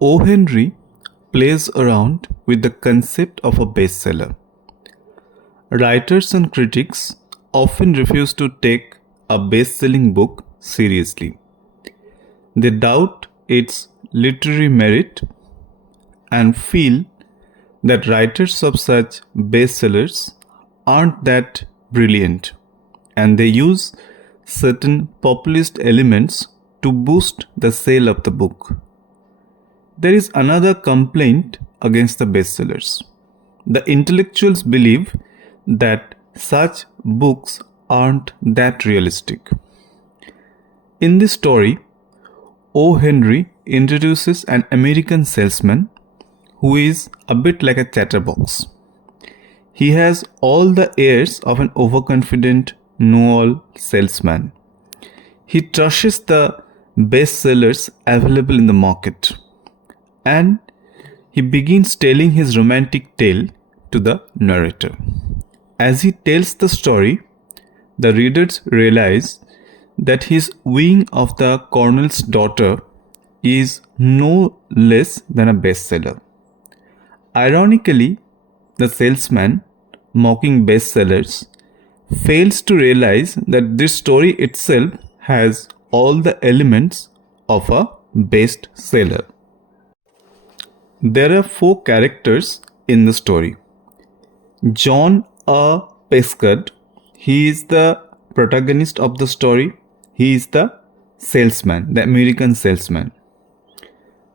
O.Henry plays around with the concept of a bestseller. Writers and critics often refuse to take a best-selling book seriously. They doubt its literary merit and feel that writers of such bestsellers aren't that brilliant, and they use certain populist elements to boost the sale of the book. There is another complaint against the bestsellers. The intellectuals believe that such books aren't that realistic. In this story, O.Henry introduces an American salesman who is a bit like a chatterbox. He has all the airs of an overconfident, know-all salesman. He trashes the bestsellers available in the market, and he begins telling his romantic tale to the narrator. As he tells the story, the readers realize that his wooing of the colonel's daughter is no less than a bestseller. Ironically, the salesman, mocking bestsellers, fails to realize that this story itself has all the elements of a bestseller. There are 4 characters in the story. John A. Pescud, he is the protagonist of the story. He is the salesman, the American salesman.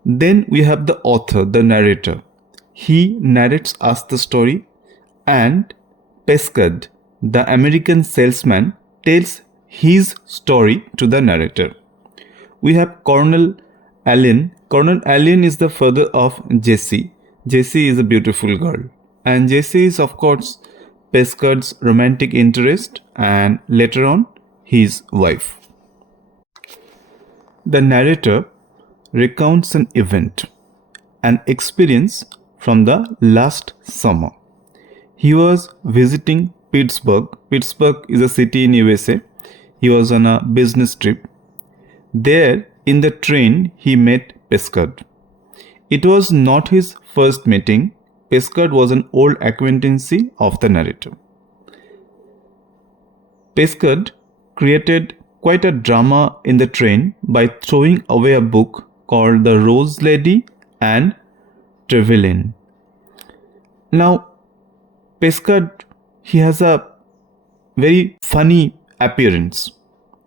Then we have the author, the narrator. He narrates us the story, and Pescud, the American salesman, tells his story to the narrator. We have Colonel Allen. Colonel Allen is the father of Jessie. Jessie is a beautiful girl, and Jessie is, of course, Pescud's romantic interest and later on his wife. The narrator recounts an event, an experience from the last summer. He was visiting Pittsburgh. Pittsburgh is a city in USA. He was on a business trip. There, in the train, he met Pescud. It was not his first meeting. Pescud was an old acquaintance of the narrator. Pescud created quite a drama in the train by throwing away a book called The Rose Lady and Trevelyan. Now, Pescud, he has a very funny appearance.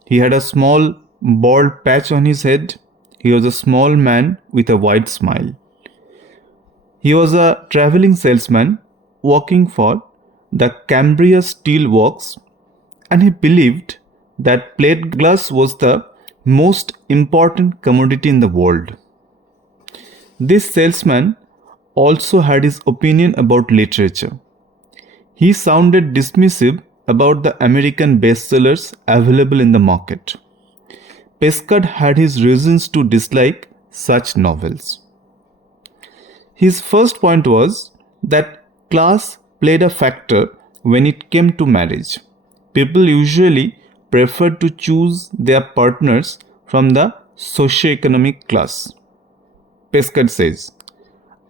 He had a small bald patch on his head. He was a small man with a wide smile. He was a traveling salesman working for the Cambria Steel Works, and he believed that plate glass was the most important commodity in the world. This salesman also had his opinion about literature. He sounded dismissive about the American bestsellers available in the market. Pescud had his reasons to dislike such novels. His first point was that class played a factor when it came to marriage. People usually preferred to choose their partners from the socio-economic class. Pescud says,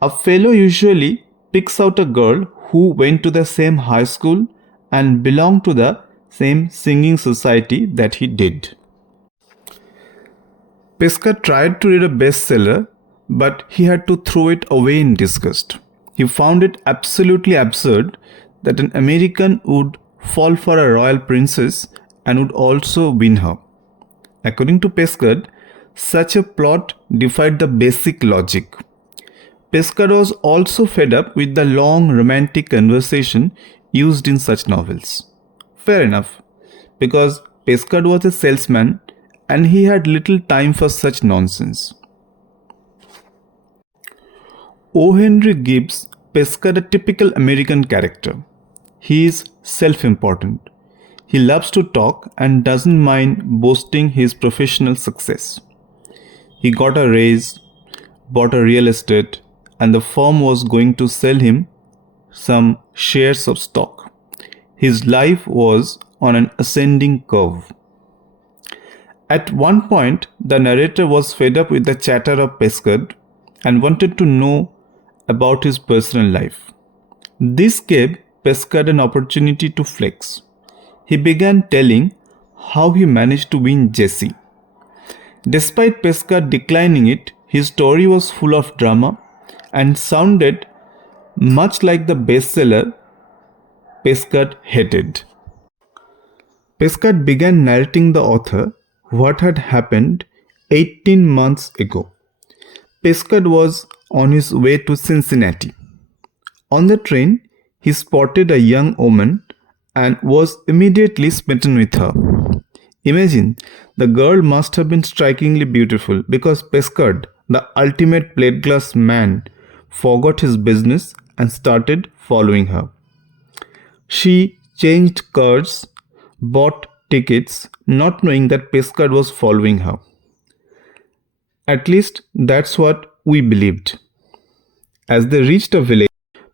a fellow usually picks out a girl who went to the same high school and belonged to the same singing society that he did. Pescud tried to read a bestseller, but he had to throw it away in disgust. He found it absolutely absurd that an American would fall for a royal princess and would also win her. According to Pescud, such a plot defied the basic logic. Pescud was also fed up with the long romantic conversation used in such novels. Fair enough, because Pescud was a salesman and he had little time for such nonsense. O.Henry gives Pescud a typical American character. He is self-important. He loves to talk and doesn't mind boasting his professional success. He got a raise, bought a real estate, and the firm was going to sell him some shares of stock. His life was on an ascending curve. At one point, the narrator was fed up with the chatter of Pescud and wanted to know about his personal life. This gave Pescud an opportunity to flex. He began telling how he managed to win Jessie. Despite Pescud declining it, his story was full of drama and sounded much like the bestseller Pescud hated. Pescud began narrating the author what had happened 18 months ago. Pescud was on his way to Cincinnati. On the train, he spotted a young woman and was immediately smitten with her. Imagine, the girl must have been strikingly beautiful because Pescud, the ultimate plate glass man, forgot his business and started following her. She changed cars, bought tickets, not knowing that Pescud was following her. At least that's what we believed. As they reached a village,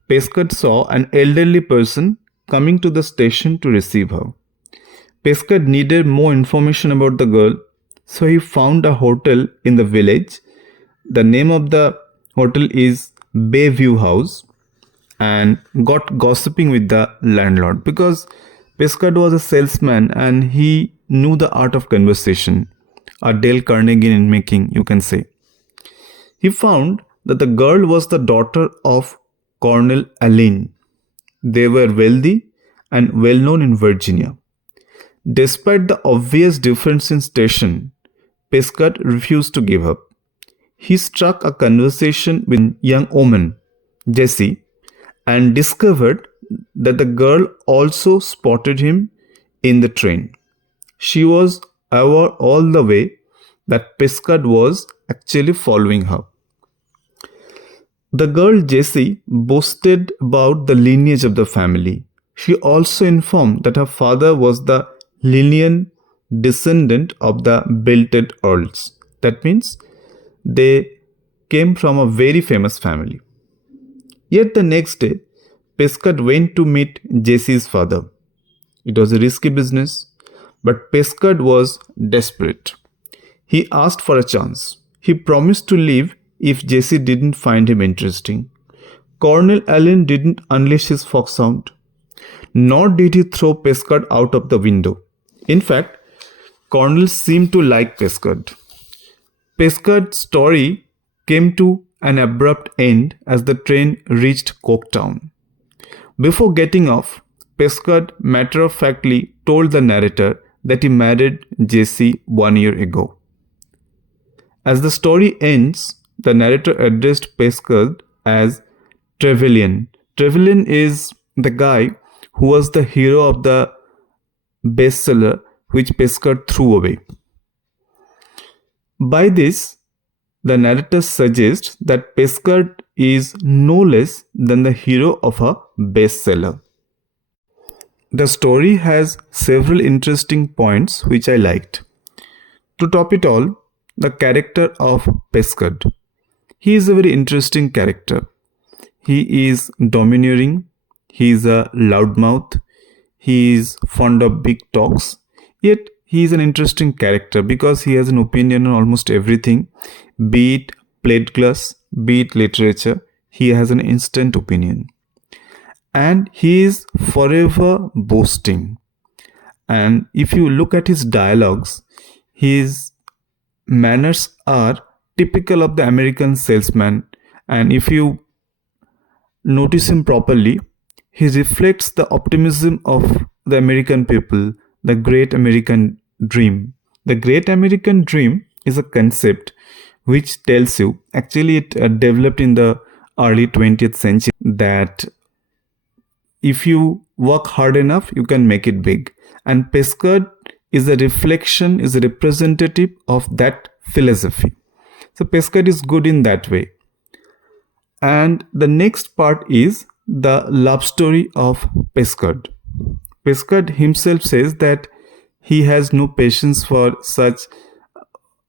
Pescud saw an elderly person coming to the station to receive her. Pescud needed more information about the girl, so he found a hotel in the village. The name of the hotel is Bayview House, and got gossiping with the landlord because Pescud was a salesman and he knew the art of conversation, a Dale Carnegie in making, you can say. He found that the girl was the daughter of Colonel Allen. They were wealthy and well known in Virginia. Despite the obvious difference in station, Pescud refused to give up. He struck a conversation with a young woman, Jessie, and discovered that the girl also spotted him in the train. She was aware all the way that Pescud was actually following her. The girl Jessie boasted about the lineage of the family. She also informed that her father was the lineal descendant of the belted earls. That means they came from a very famous family. Yet the next day, Pescud went to meet Jessie's father. It was a risky business, but Pescud was desperate. He asked for a chance. He promised to leave if Jessie didn't find him interesting. Colonel Allen didn't unleash his foxhound, nor did he throw Pescud out of the window. In fact, Colonel seemed to like Pescud. Pescud's story came to an abrupt end as the train reached Coketown. Before getting off, Pescud matter-of-factly told the narrator that he married Jessie 1 year ago. As the story ends, the narrator addressed Pescud as Trevelyan. Trevelyan is the guy who was the hero of the bestseller which Pescud threw away. By this, the narrator suggests that Pescud is no less than the hero of a bestseller. The story has several interesting points which I liked. To top it all, the character of Pescud. He is a very interesting character. He is domineering, he is a loudmouth, he is fond of big talks, yet he is an interesting character because he has an opinion on almost everything, be it plate glass, be it literature, he has an instant opinion. And he is forever boasting. And if you look at his dialogues, his manners are typical of the American salesman. And if you notice him properly, he reflects the optimism of the American people, the great American dream. The great American dream is a concept which tells you, actually it developed in the early 20th century, that if you work hard enough, you can make it big. And Pescud is a reflection, is a representative of that philosophy. So Pescud is good in that way. And the next part is the love story of Pescud. Pescud himself says that he has no patience for such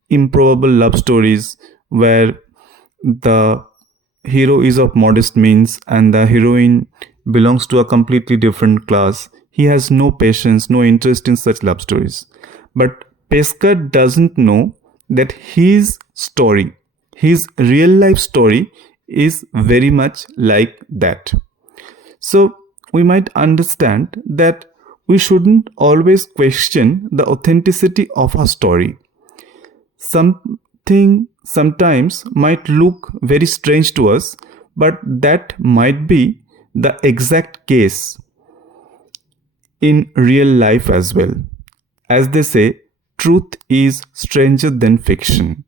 improbable love stories where the hero is of modest means and the heroine belongs to a completely different class. He has no patience, no interest in such love stories. But Pescud doesn't know that his story, his real life story is very much like that. So we might understand that we shouldn't always question the authenticity of a story. Something sometimes might look very strange to us, but that might be the exact case in real life as well. As they say, truth is stranger than fiction.